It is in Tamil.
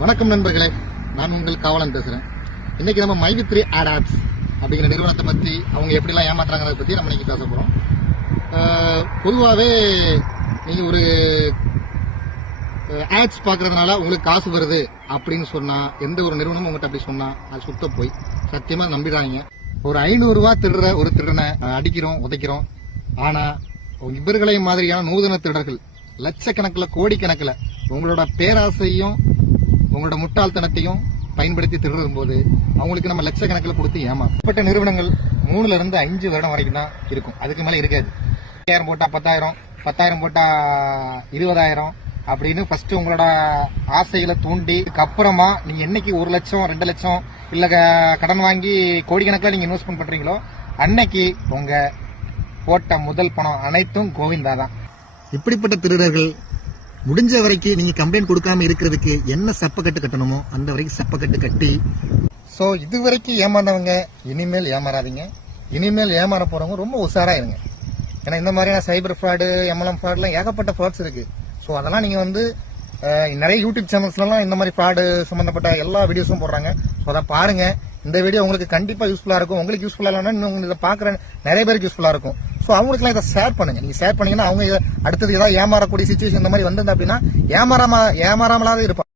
வணக்கம் நண்பர்களே, நான் உங்கள் காவலன் பேசுறேன். இன்னைக்கு நம்ம மைவித்ரி ஆட் ஆப்ஸ் அப்படிங்கிற நிறுவனத்தை பத்தி அவங்க எப்படிலாம் ஏமாத்துறாங்கிறத பத்தி நம்ம இன்னைக்கு பேச போறோம். பொதுவாகவே நீங்க ஒரு ஆட்ஸ் பாக்குறதுனால உங்களுக்கு காசு வருது அப்படின்னு சொன்னா, எந்த ஒரு நிறுவனமும் உங்கள்கிட்ட அப்படி சொன்னா அது சுத்த போய் சத்தியமா நம்பிடாதீங்க. ஒரு 500 ரூபாய் திருடுற ஒரு திருடனை அடிக்கிறோம், உதைக்கிறோம். ஆனா இவர்களை மாதிரியான நூதன திருடர்கள் லட்சக்கணக்கில் கோடிக்கணக்கில் உங்களோட பேராசையும் உங்களோட முட்டாள்தனத்தையும் பயன்படுத்தி திருடும் போது அவங்களுக்கு நம்ம லட்சக்கணக்கில் கொடுத்து ஏமாற்றப்பட்ட நிறுவனங்கள் 3 இருந்து 5 வருடம் வரைக்கும் தான் இருக்கும். அதுக்கு மேல இருக்காது. 5000 போட்டா 10,000, 10,000 போட்டா 20,000 அப்படின்னு ஃபர்ஸ்ட் உங்களோட ஆசைகளை தூண்டி, அப்புறமா நீங்க என்னைக்கு 1 லட்சம் 2 லட்சம் இல்ல கடன் வாங்கி கோடிக்கணக்கில் நீங்க இன்வெஸ்ட்மெண்ட் பண்றீங்களோ அன்னைக்கு உங்க போட்ட முதல் பணம் அனைத்தும் கோவிந்தா தான். இப்படிப்பட்ட திருடர்கள் முடிஞ்ச வரைக்கும் நீங்க கம்ப்ளைண்ட் கொடுக்காம இருக்கிறதுக்கு என்ன சப்பக்கட்டு கட்டணுமோ அந்த வரைக்கும் சப்பக்கட்டு கட்டி, சோ இது வரைக்கும் ஏமாந்தவங்க இனிமேல் ஏமாறாதீங்க. இனிமேல் ஏமாற போறவங்க ரொம்ப உஷாரா இருங்க. ஏன்னா இந்த மாதிரியான சைபர் ஃப்ராடு, எம்எல்எம் ஃப்ராட்லாம் ஏகப்பட்ட ஃப்ராட்ஸ் இருக்கு. ஸோ அதெல்லாம் நீங்க நிறைய யூடியூப் சேனல்ஸ்லாம் இந்த மாதிரி ஃப்ராடு சம்பந்தப்பட்ட எல்லா வீடியோஸும் போடுறாங்க. ஸோ அதை பாருங்க. இந்த வீடியோ உங்களுக்கு கண்டிப்பா யூஸ்ஃபுல்லா இருக்கும். உங்களுக்கு யூஸ்ஃபுல்லா இல்லைன்னா இன்னும் இதை பாக்குற நிறைய பேருக்கு யூஸ்ஃபுல்லா இருக்கும். ஸோ அவங்களுக்குலாம் இதை ஷேர் பண்ணுங்க. நீங்க ஷேர் பண்ணீங்கன்னா அவங்க அடுத்தது ஏதாவது ஏமாறக்கூடிய சிச்சுவேஷன் இந்த மாதிரி வந்தது அப்படின்னா ஏமாறாமலாவது இருப்பாங்க.